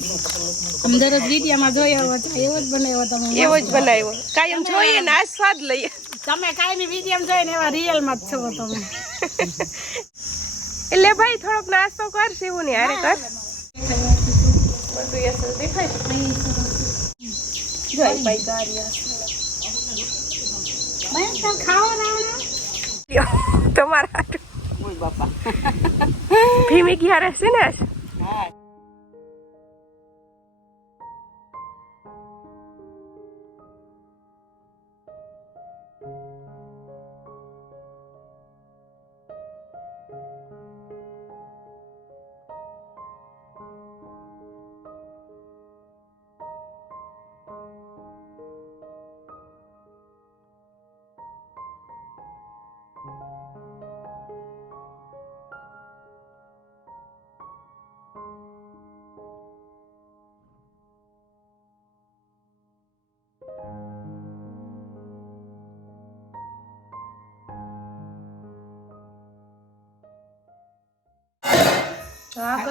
અંદર જ વિડીયામાં જોયો હતો એવો જ બનાવ્યો તમે. એવો જ બનાવ્યો. કાયમ જોઈએ ને આ સ્વાદ લઈએ. તમે કાંઈ ની જોઈએ ને એવા રિયલમાં જ છો તમે. એટલે ભાઈ થોડોક નાસ્તો કર શિવું ને હારે કર. જોઈ તમારા ભીમી ગયા છે ને હા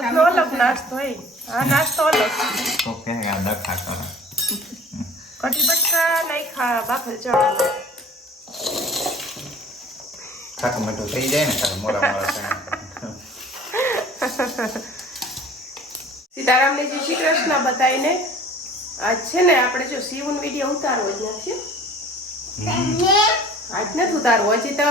કદનો અલગ નાસ્તો એ. આ નાસ્તો અલગ. તો કે ગાડા કરે. કટી બટકા નાખ્યા બાફલ ચણા ખાટું મટો થઈ જાય ને તારે મોરા મોરા. સીતારામને જે શ્રી કૃષ્ણ બતાવીને આજ છે ને આપણે જો શિવન વીડિયો ઉતારવો જ નથી. આજ નથી ઉતારવો હજી તો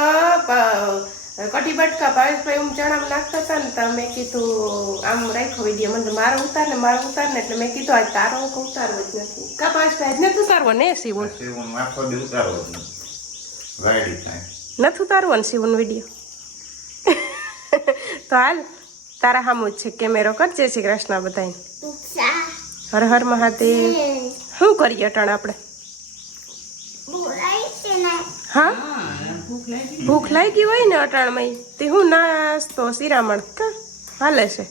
કટી બટકા ભાવેશભાઈ હું ચણા નાખતા હતા ને તો મેં કીધું આમ રાખ્યો વીડિયો. મને મારો ઉતાર ને મારો ઉતાર ને એટલે મેં કીધું આજ તારો હું ઉતારવો જ નથી. કા ભાવેશભાઈ આજ નથી ઉતારવો ને શિવન? પછી આખો દી ઉતારવો જ. નથી. ઉતારવો ને શિવન વીડિયો? તો હાલ તારા સામું જ છે કેમેરો કર જય શ્રી કૃષ્ણ બધાય હર હર મહાદેવ. શું કરીએ અટાણ આપણે? હા? ભૂખ લાગી હોય ને અટાણમાં તે હું નાસ્તો શિરામણ કા હાલે છે.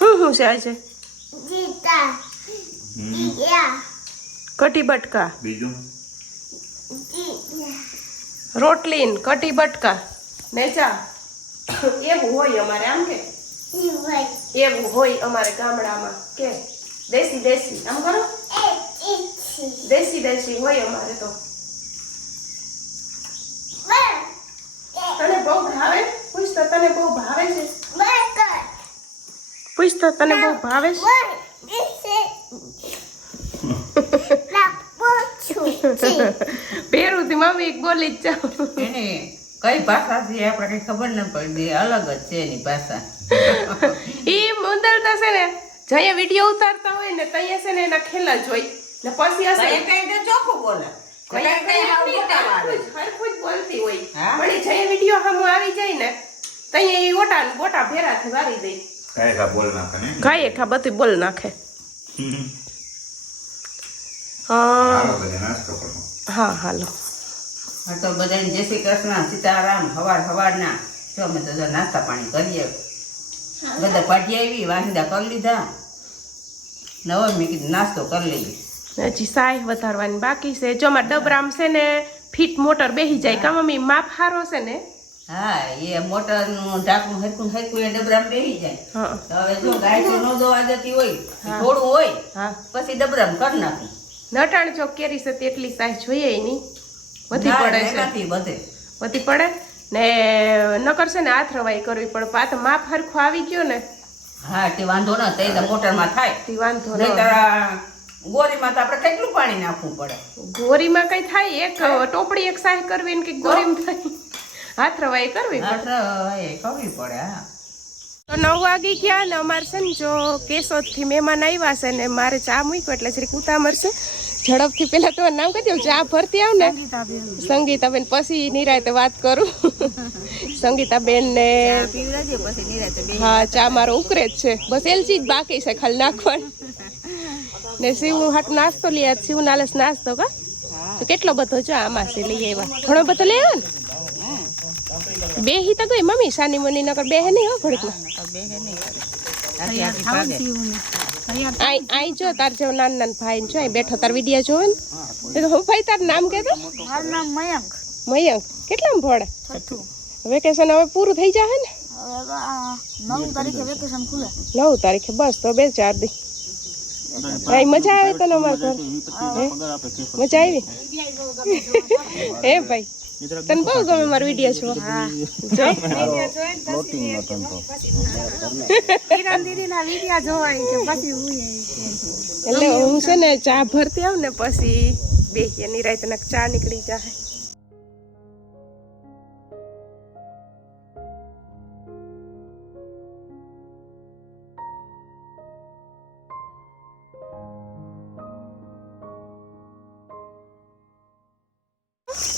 હું શું છે આજે? કટી બટકા. રોટલીન રોટલી કટી બટકા. ને ચા. એવું હોય અમારે આમ કે? એવું હોય અમારે ગામડામાં કે? દેશી દેશી આમ કરો? દેશી દેશી હોય અમારે તો તને બહુ ભાવે પૂછતો તને બહુ ભાવે છે. પૂછતો તને બહુ ભાવે છે. પેરું થી મમ્મી એક બોલી જ એને કઈ ભાષા છે આપણે કઈ ખબર ન પડી અલગ જ છે એની ભાષા. ઈ મુંદલતા છે ને જઈએ વીડિયો ઉતારતા હોય ને તઅહીંયા છે ને એના ખેલ જ હોય ને પછી હશે એ કઈ તો ચોખ્ખું બોલે? કઈ કઈ. હરખું જ- બોલતી હોય? પણ ઈ વીડિયો સામું આવી જાય ને તઅહીંયા ઈ ઓટા ને ભેરાથી વારી દઈ કાંઈ કા બોલ નાખે ને? બધું બોલ નાખે. હા હાલો બધા હા હાલો. તો બધાને જય શ્રી કૃષ્ણ સીતારામ હવાર હવારના. જો અમે તો નાસ્તા પાણી કરીએ. બધા પાટી આવી વાંદા કરી લીધા. નવો મેં કીધું નાસ્તો કરી લઈએ. હજી સાય વધારવાની બાકી છે. જો મારા ડબરામ છે ને ફીટ મોટર બેસી જાય. કા મમ્મી માપ હારો છે ને? હા એ મોટરનું ઢાંકણું હરકું હરકું એ ડબરામાં બેસી જાય. તો હવે જો ગાય ન દોવા જતી હોય થોડું હોય પછી ડબરામાં કરી નાખું. નટાણ ચોક કેરી છે તેટલી સાઈઝ જોઈએ એની વધી પડે છે. વધે. વધી પડે? ને નકર છે ને હાથ રવાઈ કરવી પડે. પાત માપ હરખો આવી ગયો ને. હા તે વાંધો ન તે મોટરમાં થાય. તે વાંધો ન ગોરીમાં તો આપણે કેટલું પાણી નાખવું પડે? ગોરીમાં કઈ થાય? એક ટોપડી એક સાય કરવી ને કે ગોરીમાં થાય. હાથ રવાઈ કરવી પડે. કરવી પડે હા. તો નવ વાગી ગયા ને અમારે છે ને જો કેશોદથી મહેમાન આવ્યા છે ને મારે ચા મૂક્યો એટલે શ્રી કુતા છે ઝડપથી પેલા તમારું નામ કહી દઉં ચા ભરતી આવ ને. સંગીતાબેન. પછી નિરાતે વાત કરું. સંગીતાબેન ને હા ચા મારો ઉકરે જ છે. બસ એલચી જ બાકી છે ખાલી નાખવાનું. ને શિવ હાટ નાસ્તો લઈ આવ્યા શિવ નાલસ નાસ્તો કા? તો કેટલો બધો જો આમાં છે લઈ આવ્યા? ઘણો બધો લઈ આવ્યા ને બેહી તો ગઈ મમ્મી સાની મની નકર બેહે નહીં હો ઘડીકમાં. આઈ આઈ જો તાર જેવો નાન નાન ભાઈ જો અહીં બેઠો તાર વિડિયા જોવે ને. એ તો હું ભાઈ તાર નામ કહેતો? મારું નામ મયંક. મયંક. કેટલામાં ભણે વેકેશન હવે પૂરું થઈ જશે ને? નવ તારીખે વેકેશન ખુલે. નવ તારીખે બસ તો બે ચાર દી. ભાઈ મજા આવે તને અમારે ઘર? મજા આવી? હે ભાઈ. તને બહુ ગમે મારો વીડિયો છો જો. કિરણ દીદીના વિડિયા જોવાય કે પછી હું એટલે હું છે ને ચા ભરતી આવું ને પછી બેહીએ. નિરાય તને ચા નીકળી જાય.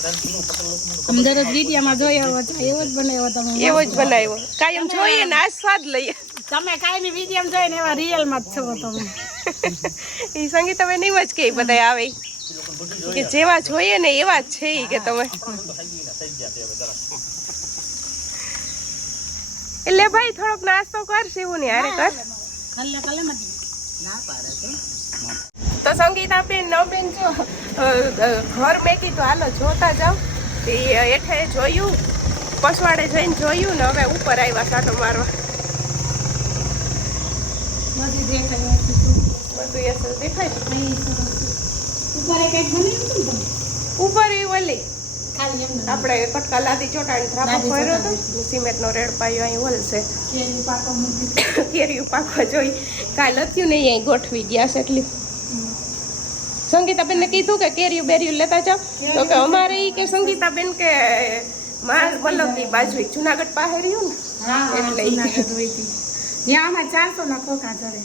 દરરોજ વિડિયામાં જોયા હોય એવો જ બનાવ્યો તમે એવો જ બનાવ્યો. કાયમ જોઈએ ને આ સ્વાદ લઈએ. તમે કાંઈ વિડિયામાં જોઈને એવા રિયલમાં જ છો તમે. એ સંગીત હવે નહીં જ કે બધા આવે. કે જેવા જોઈએ ને એવા જ છે કે તમે. એટલે ભાઈ થોડોક નાસ્તો કર શિવું ને હારે કર. કલ્લે મત તો સંગીતા બેન ન બેન જો ઘર મેકી તો હાલો જોતા જાવ તે એઠે જોયું પછવાડે જઈને જોયું ને હવે ઉપર આવ્યા સાટો મારવા. ઉપર એ ઓલી આપણે કટકા લાદી ચોટાણી ધ્રાપો ફર્યો હતો. સિમેન્ટનો રેડ પાયો અહીં વલશે કેરી પાકો જોઈ. કાલ હતું નહીં અહીં ગોઠવી ગયા છે એટલી. સંગીતાબેનને કીધું કે કેરીયું બેરીયું લેતા જાઓ. તો કે અમારે ઈ કે સંગીતાબેન કે માલ વલ્લભની બાજુ જુનાગઢ પાસે રહ્યું ને એટલે ત્યાં ચારસો ના ખોખા ચડે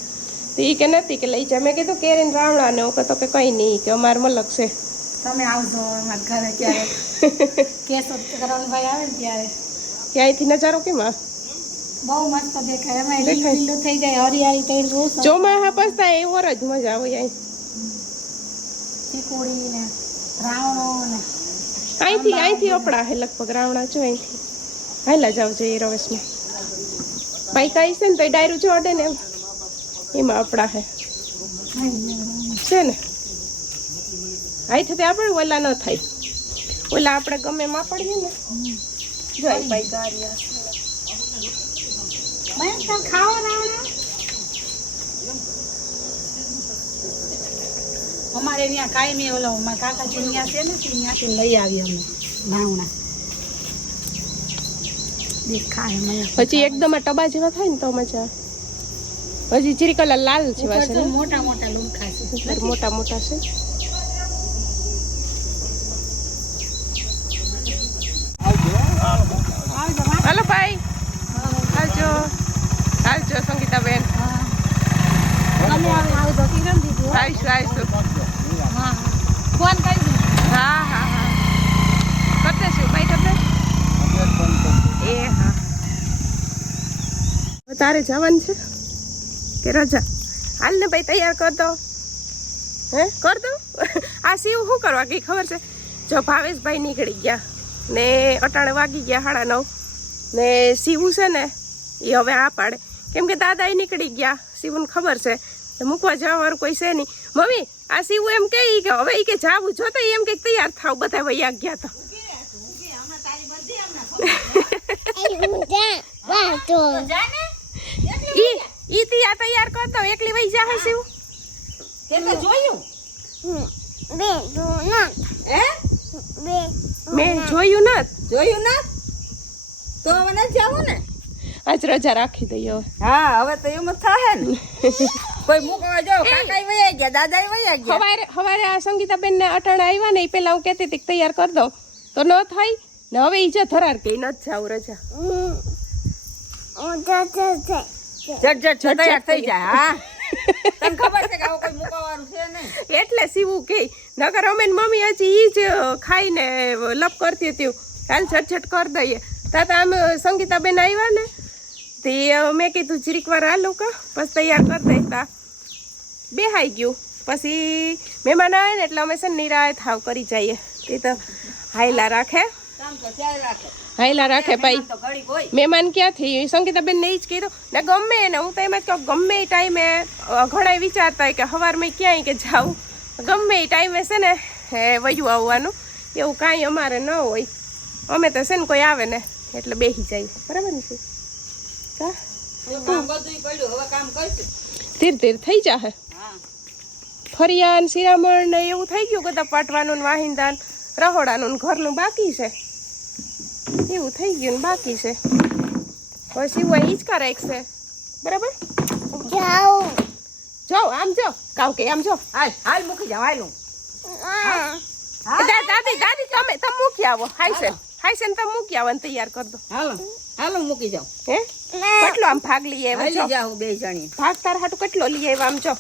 તો ઈ કે નથી કે લઈ જા. મેં કીધું કેરીને રાવણા ને હું તો કે કઈ નહીં કે અમારે મલક છે. તમે આવજો અમારા ઘરે ક્યારે કેસો કરણભાઈ આવે ને ત્યારે. ત્યાંથી નજારો કેમ આ? બહુ મસ્ત દેખાય. એમાં લીલું થઈ જાય હરિયાળી થઈ બહુ સરસ. પસતા એ ઓર જ મજા આવે અહીં ચીકુડી ને રાવણો ને અહીંથી અહીંથી અપડા હે લગભગ રાવણા જો અહીંથી. હાલા જાવ જોઈએ રવેશમાં બાઈક આવી છે ને તો ડાયરું જો અડે ને એમ. એમાં અપડા હે. છે ને? અહીંથી આપણે ઓલા ન થાય. ઓલા આપણે ગમે માં પડીએ ને. જો ભાઈ ગારિયા બેન રાવણા? અમારે ત્યાં કાયમી ઓલો અમારે કાકા ત્યાં છે ને તે ત્યાંથી લઈ આવી અમે દેખાય પછી એકદમ આ ટબા જેવા થાય ને તો મજા પછી હજી જીરી કલર લાલ જેવા છે મોટા મોટા લુમખા છે. મોટા મોટા છે આવજો માં. હાલો ભાઈ આવજો આવજો સંગીતાબેન તમે હવે આવજો કિરણ દીદી હો. આવીશું આવીશું હા ફોન કરી દીધો હા હા હા કરી દેશું ભાઈ કરી દે એ હા હવે તારે જવાનું છે? કે રજા? હાલ ને ભાઈ તૈયાર કર દો. હે? કર દો આ શિવ શું કરવા ગઈ ખબર છે? જો ભાવેશભાઈ નીકળી ગયા. ને અટાણે વાગી ગયા સાડા નવ. ને શિવું છે ને એ હવે આ પાડે. કેમ કે દાદા એ નીકળી ગયા. શિવને ખબર છે. મૂકવા જવાવાળું કોઈ છે નહીં. મમ્મી આ શિવ એમ કે કે હવે એ કે જાવું. જો તો એમ કે તૈયાર થાવ બધા વૈયા ગયા તો. ઈ ઈ તી આ તૈયાર કરતો એકલી વઈ જા હે. શિવ. તે તો જોયું. હે? મેં જોયું ન જોયું ન તો હવે નથી જવું ને? આજ રજા રાખી દઈએ હવે. હા હવે તો એમ જ થાય ને. કોઈ મૂકવા જાવ કાકા વયા ગયા દાદા વયા ગયા. હવારે હવારે આ સંગીતાબેન ને અટાણે આવ્યા ને એ પેલા હું કહેતી હતી તૈયાર કરી દો તો ન થાય ને હવે ઈ જો ધરાર કે ન નથી જાવ રજા. જટ છો તૈયાર થઈ જાય હા. તને ખબર છે કે આવું કોઈ મુકાવાનું છે નહીં? એટલે સીવું કે નગર અમે મમ્મી હજી ઈ જ ખાઈને લપ કરતી હતી. કાલ ઝટઝટ કરી દઈએ. તાતા આમ સંગીતાબેન આવ્યા ને તે મેં કીધું જરીક વાર હાલો કા પછી તૈયાર કરી દેતા બેહાઈ ગયું. પછી મહેમાન આવે ને એટલે અમે છે નિરાય થાવ કરી જઈએ. તે તો હાયલા રાખે. કામ તો રાખે. હાયલા રાખે ભાઈ. મહેમાન ક્યાંથી સંગીતાબેન ને જ કીધું ને ગમે ને હું તો એમ જ કહું ગમે એ ટાઈમે ઘણા વિચારતા હોય કે સવારમાં ક્યાંય કે જાઉં. ગમે એ ટાઈમે છે ને હે વયું આવવાનું. એવું કાંઈ અમારે ન હોય. અમે તો છે ને કોઈ આવે ને એટલે બેસી જાય બરાબર ને શિવ? ધીર ધીરે થઈ જાહે. હા. ફરિયાન શિરામણ ને એવું થઈ ગયું બધા પાટવાનું ને વાહિંદાન રહોડાનું ને ઘરનું બાકી છે. એવું થઈ ગયું ને બાકી છે. હવે શિવા હિંચકા રાખશે બરાબર? જો આમ જો કાવ કે આમ જો હાલ હાલ મૂકી જાવ હાલ હું. દાદી દાદી તમે તમે મૂકી આવો. હાઈસન હાઈસન તમે મૂકી આવો ને તૈયાર કરી દો. હાલો હાલો મૂકી જાવ હે? કેટલો આમ ભાગ લઈ આવ્યા? છો જાવ બે જણી ભાગ તાર હાટું કેટલો લઈ આવ્યા આમ જો.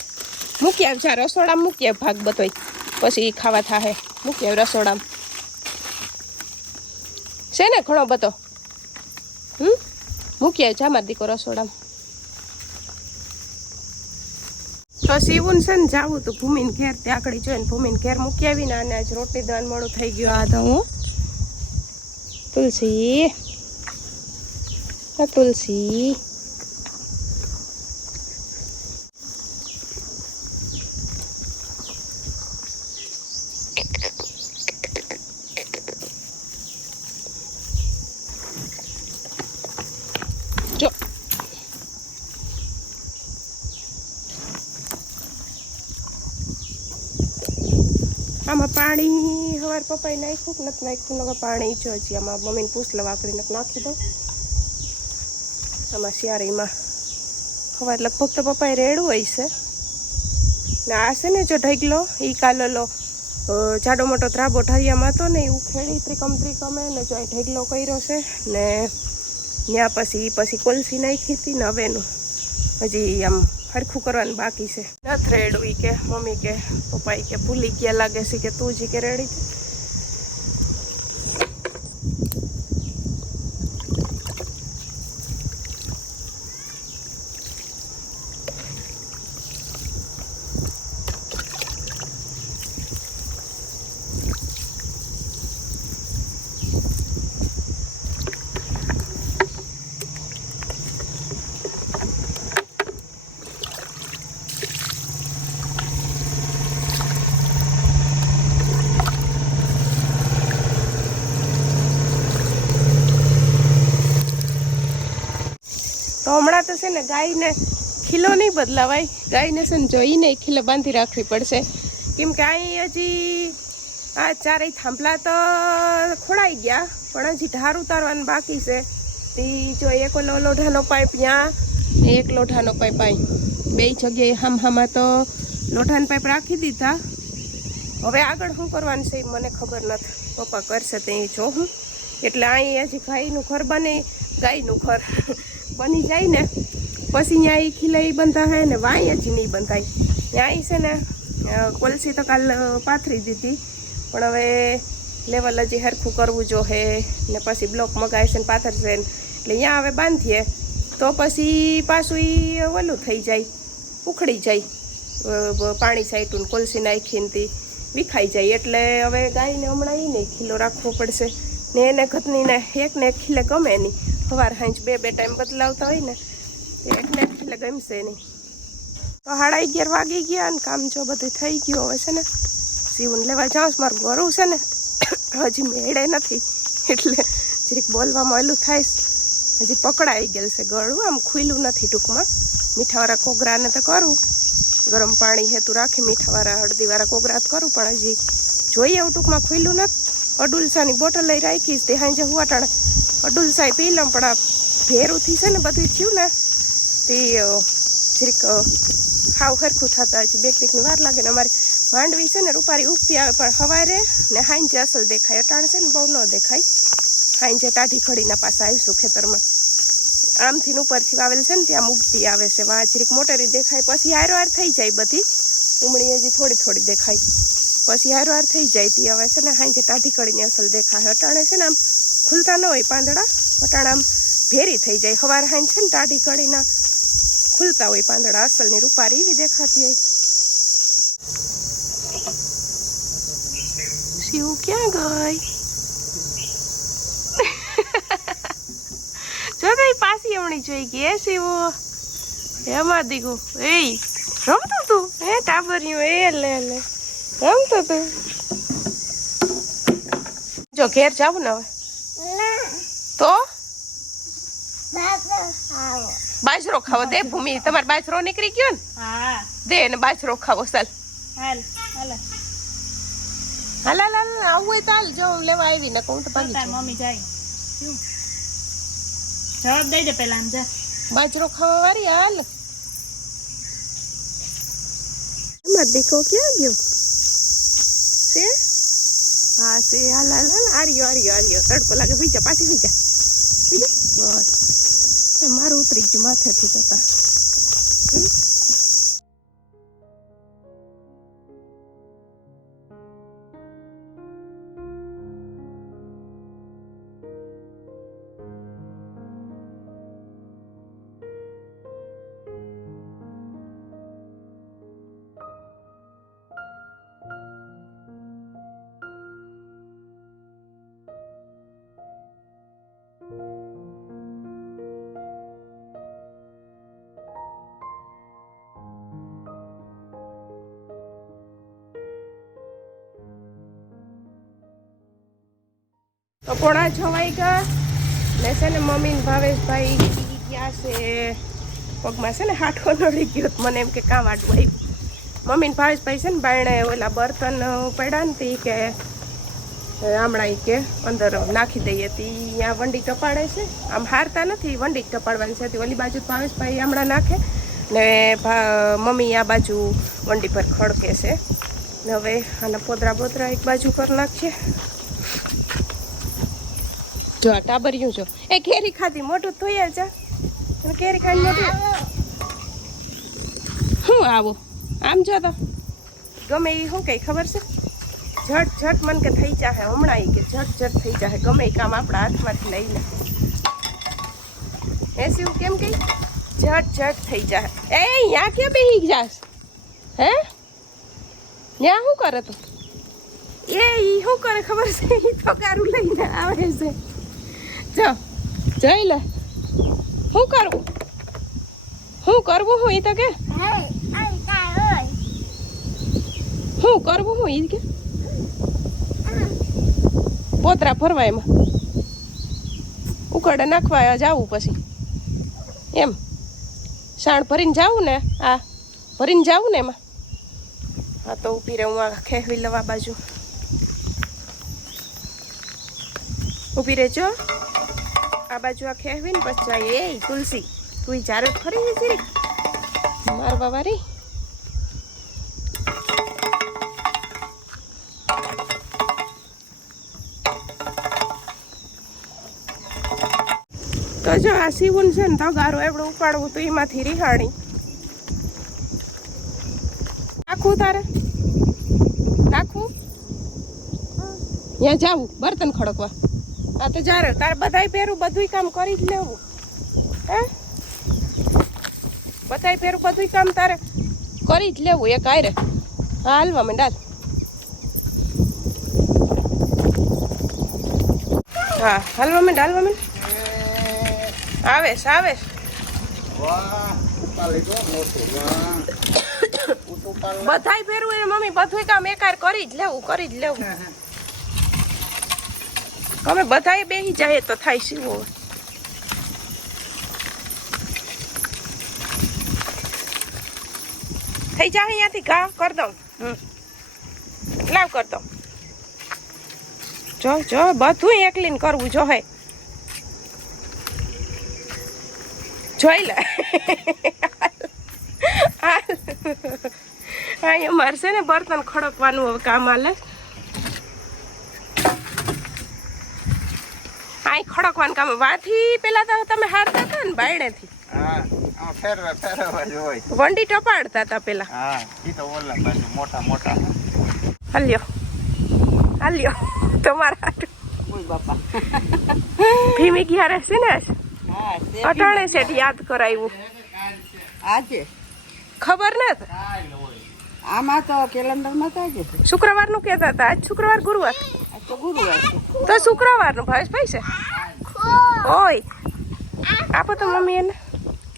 મૂકી આવ જા રસોડામાં મૂકી આવ ભાગ બતોય પછી ખાવા થાહે. મૂકી આવ રસોડામાં. છે ને ઘણો બધો? હમ? મૂકી આવ જા માર દીકો રસોડામાં. પછી એવું છે ને જાવું તો ભૂમિને ઘેર ત્યાં આગળ જોઈને ભૂમિને ઘેર મૂકી આવીને અને આજ રોટલી દાન મોડું થઈ ગયું આ તો હું. તુલસી. તુલસી જો આમાં પાણી હવાર પપ્પાએ નાખ્યું નથી નાખ્યું? નકર પાણી જો હજી. આમાં મમ્મીને પૂછ લવા નાખી દઉં. આમાં શિયાળીમાં હવે લગભગ તો પપ્પાએ રેડવું હોય છે. ને આ છે ને જો ઢગલો એ કાલલો જાડો મોટો ત્રાબો ઠરિયામાં હતો ને એ ઉખેડી ત્રિકમ ત્રિકમે ને જો ઢગલો કર્યો છે ને ત્યાં પછી પછી કોલસી નાખી હતી ને હવેનું. હજી આમ સરખું કરવાનું બાકી છે. નથી રેડવી કે, મમ્મી કે પપ્પા કે ભૂલી ગયા લાગે છે કે તું જી કે રેડી હતી તો છે ને ગાયને ખીલો નહીં બદલાવાય. ગાયને છે ને જોઈને ખીલો બાંધી રાખવી પડશે. કેમ કે અહીં હજી આ ચારેય થાંભલા તો ખોડાઈ ગયા, પણ હજી ઢાર ઉતારવાનું બાકી છે. તે જો એક ઓલો લોઢાનો પાઇપ ત્યાં એક લોઢાનો પાઇપ અહીં બે જગ્યાએ હામ હામાં તો લોઢાનો પાઇપ રાખી દીધા. હવે આગળ શું કરવાનું છે એ મને ખબર નથી. પપ્પા કરશે તે હું. એટલે અહીં હજી ગાયનું ઘર બને, ગાયનું ઘર. બની જાય ને, પછી ત્યાં એ ખીલાઈ હે ને, વાંય હજી નહીં બંધાય. ત્યાં છે ને કોલસી તો કાલ પાથરી દીધી. પણ હવે લેવલ હજી હરખું કરવું જો હે, ને પછી બ્લોક મગાવશે ને પાથરશે ને, એટલે ત્યાં હવે બાંધીએ. તો પછી પાછું એ ઓલું થઈ જાય, ઉખડી જાય. પાણી સાઈટું કોલસી નાખીને તે, વિખાઈ જાય. એટલે હવે ગાયને હમણાં એ નહીં ખીલો રાખવો પડશે. ને એને ઘતનીને એકને એક ખીલે ગમે નહીં. સવાર હાંજ બે બે ટાઈમ બદલાવતા હોય ને તો એકને એટલે ગમશે નહીં તો સાડા અગિયાર વાગી ગયા ને કામ જો બધું થઈ ગયું હવે છે ને સીવન લેવા જાઉં છું. મારું ગરું છે ને, હજી મેળે નથી, એટલે જરીક બોલવામાં ઓલું થાય. હજી પકડાઈ ગયેલ છે ગળું, આમ ખુલ્લું નથી ટૂંકમાં મીઠાવાળા કોગરાને તો કરું, ગરમ પાણી હેતુ રાખી મીઠાવાળા, હળદીવાળા કોગરા તો કરું, પણ હજી જોઈએ એવું ટૂંકમાં ખુલ્લું નથી અડુલસાની બોટલ લઈ રાખીશ, તે હાંજે હુવાટાણે અડુલસાઈ પી લઉં, પણ આ ભેરુંથી છે ને બધું થયું ને, તે જરીક હાવ હરખું થતા હજી બે ક્લિકની વાર લાગે ને અમારી માંડવી છે ને રૂપારી ઉગતી આવે, પણ હવારે ને હાંજે અસલ દેખાય. અટાણ છે ને બહુ ન દેખાય. હાંજે ટાઢી ખડીના પાસે આવીશું ખેતરમાં. આમથી ઉપરથી વાવેલ છે ને, ત્યાં ઉગતી આવે છે. વાંચરીક મોટરી દેખાય, પછી હારો હાર થઈ જાય બધી. ઉમળી હજી થોડી થોડી દેખાય. પછી હારો હાર થઈ જાય તી. હવે છે ને હાંજે ટાઢી કડીની અસલ દેખાય અટાણે છે ને આમ ખુલતા ન હોય પાંદડા, અટાણે આમ ભેરી થઈ જાય. હવાર હાંજ છે ને ટાઢી કડીના ખુલતા હોય પાંદડા. અસલની રૂપારી એવી દેખાતી હોય. શિવ ક્યાં ગઈ? જો તો પાસી હમણી જોઈ ગઈ. હે શિવો? એમાં દીકુ એ, રમતું તું? હે ટાબરિયું? એ લે લે. રમતો તું જો ઘેર જાવું ને હવે? તો? બાજરો ખાવો. દે ભૂમિ. તમારે બાજરો નીકળી ગયો ને? હા. દે ને બાજરો ખાવો. ચાલ. હાલ હાલ. હાલ આવું હોય તો હાલ. જો લેવા આવી ને કહું તો ભાગી મમ્મી જાય. જવાબ દઈ દે પેલા આમ જા. બાજરો ખાવા વાળી હાલ. એમાં દીકો ક્યાં ગયો? હા સે હાલ હાલ હાલ આર્યો આર્યો આર્યો. તડકો લાગે. હુઈ જા, પાછી હુઈ જા. બસ. મારું ઉતરી ગયું માથેથી તા. તો છવાઈ ગયા ને છે ને મમ્મી ભાવેશભાઈ ગયા છે? પગમાં છે ને હાથો નડી ગયો મને એમ કે કાં વાટું આવ્યું મમ્મી ભાવેશભાઈ છે ને બાયણે ઓલા બર્તન પડ્યા ને કે હમણાં કે અંદર નાખી દઈએ. તી અહીંયા વંડી ટપાડે છે. આમ હારતા નથી વંડી જ ટપાડવાની છે. ઓલી બાજુ ભાવેશભાઈ હમણાં નાખે ને મમ્મી આ બાજુ વંડી પર ખડકે છે. ને હવે આના પોદરા બોદરા એક બાજુ પર નાખશે જો આ ટાબરિયું જો. એ કેરી ખાધી, મોટું થઈ જા કેરી ખાઈને મોટું. શું આવો? આમ જો તો. ગમે એ શું કઈ ખબર છે? ઝટ ઝટ મન કે થઈ જાહે હમણાં એ કે ઝટ ઝટ થઈ જાહે. ગમે એ કામ આપણા હાથમાંથી લઈને એ શું કેમ કઈ ઝટ ઝટ થઈ જાહે. એ અહીંયા કે બેહી જાશ? હે? ત્યાં શું કરે તો? એ, ઈ શું કરે ખબર છે? એ તો ગારું લઈને આવે છે. જો. જઈ લે. શું કરવું શું કરવું હું ઈ તો કે? શું કરવું હું ઈ કે? પોતરા ભરવા એમાં. ઉકળે નાખવા જાવું પછી. એમ. સાણ ભરીને જાવું ને? આ ભરીને જાવું ને એમાં? હા તો ઊભી રહે હું આ ખેહવી લવા બાજુ. ઊભી રહેજો. આ બાજુ આ ખેહવીને પછી એ તુલસી. તું ચારે ખરી છે જીરી બાબા રે. તો જો આ સીવું છે ને તગારો એવડું ઉપાડવું તો એમાંથી રિહાણી. નાખવું તારે? નાખવું ત્યાં જાવું બર્તન ખડકવા. આ તો જારે તારે બધાય પહેરું, બધુંય કામ કરી જ લેવું. હે? બધાય પહેરું, બધુંય કામ તારે કરી જ લેવું. એક આયરે હા હાલવા માંડ હાલ હા હાલવા માંડ હાલવા માંડ આવેશ આવેશ. બધાય પહેરવું એ મમ્મી બધું કામ એકાર કરી જ લેવું, કરી જ લેવું. અમે બધાએ બેહી જાય તો થાય સીવો થઈ જાય અહીંયાથી ઘા, કર દઉં. લાવ કર દઉં. જો જો, બધું એકલીને કરવું જો હે. જોઈ લે. હા અમારે છે ને બર્તન ખડકવાનું હવે કામ આલે આ ખડકવાનું કામ વાથી પેલા તો તમે હારતા હતા ને બાયણેથી વંડી ટપાડતા હતા પેલા. હા ઈ તો ઓલા બાજુ મોટા મોટા. હાલ્યો. હલ્યો. તમારા બાપા. ભીમી ગયા રહેશે ને અટાણે શેઠ યાદ કરાવ્યું. આજે? ખબર નથી આમાં તો કેલેન્ડરમાં તો આજે છે. શુક્રવારનું કહેતા હતા. આજ શુક્રવાર ગુરુવાર. તો શુક્રવારનું ભાવેશભાઈ છે? ઓય. આપો તો મમ્મી એને.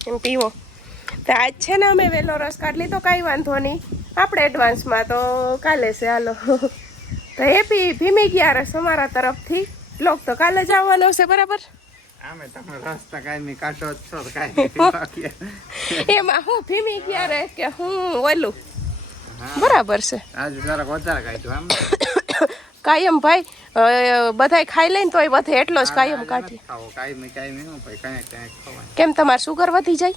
એમ પીવો. તો આજ છે ને અમે વહેલો રસ કાઢ લીધો કાંઈ વાંધો નહીં. આપણે એડવાન્સમાં તો કાલે છે હાલો. તો હેપી ભીમી ગયા રસ અમારા તરફથી. લોક તો કાલે જ આવવાનો છે બરાબર. એમાં હું ભીમી ગયા રે કે હું ઓલું? બરાબર છે. કાયમ ભાઈ બધાય ખાઈ લઈને તોય વધે એટલો જ કાયમ કાઢી કેમ તમારે સુગર વધી જાય?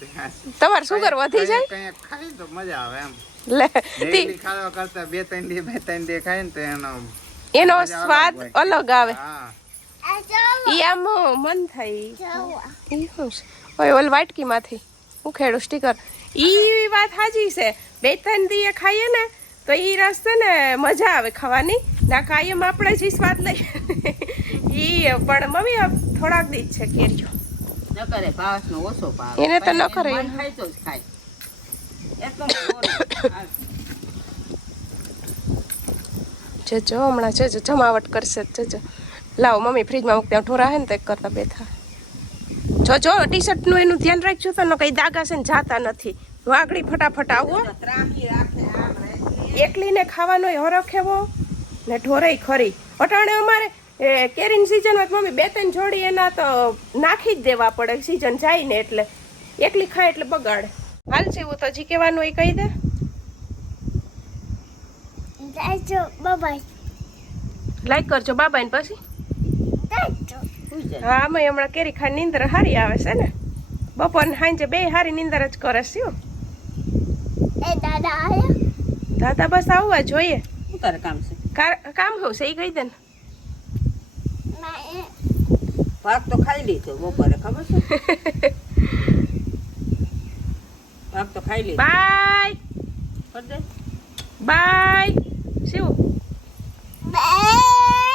તમાર તમારે સુગર વધી જાય? તો મજા આવે એમ. લે ડેઈલી તી- ખાવા કરતા બે ત્રણ દી બે ત્રણ દી ખાય ને તો એનો એનો સ્વાદ અલગ આવે. હા. ઈ આમ મન થાય. ઈ શું ઓય ઓલ વાટકીમાંથી ઉખેડું સ્ટીકર ઈ વાત સાચી છે. બે ત્રણ દીએ ખાઈએ ને તો એ રસ છે ને મજા આવે ખાવાની. ના કાયમ આપણે જે સ્વાદ લઈએ. ઈ પણ મમ્મી થોડાક દી છે કેરીઓ. ન કરે ભાવનો ઓછો ભાવ એને તો ન કરે. ખાય તો જ ખાય. એટલો જજો હમણાં જજો જમાવટ કરશે જ જજો. લાવો મમ્મી ફ્રીજમાં મૂકતા ઢોરા હે ને તો એક કરતા બેઠા. જો જો ટી શર્ટનું એનું ધ્યાન રાખજો તો ને કઈ દાગા છે ને જાતા નથી. વાગડી ફટાફટ આવો. ત્રાહી રાખે આમ. એકલીને ખાવાનો હરખ એવો? ને ઢોરાઈ ખરી. અટાણે અમારે એ કેરીની સિઝનમાં મમ્મી બે ત્રણ જોડી એના તો નાખી જ દેવા પડે સિઝન જાય ને એટલે. એકલી ખાય એટલે બગાડે. હાલ છે એવું તો હજી કહેવાનું એ કહી દે. લાઈક કરજો બાબા ને પછી. હા અમે હમણાં કેરી ખાઈ નીંદર હારી આવે છે ને. બપોર સાંજે બે હારી નીંદર જ કરે છે હો. દાદા બસ આવવા જોઈએ. શું તારે કામ છે? કાર- કામ હું છે એ કહી દે ને. ભાગ તો ખાઈ લીધો બપોરે ખબર છે? ભાગ તો ખાઈ લીધો બાય. બાય. શું? બાય.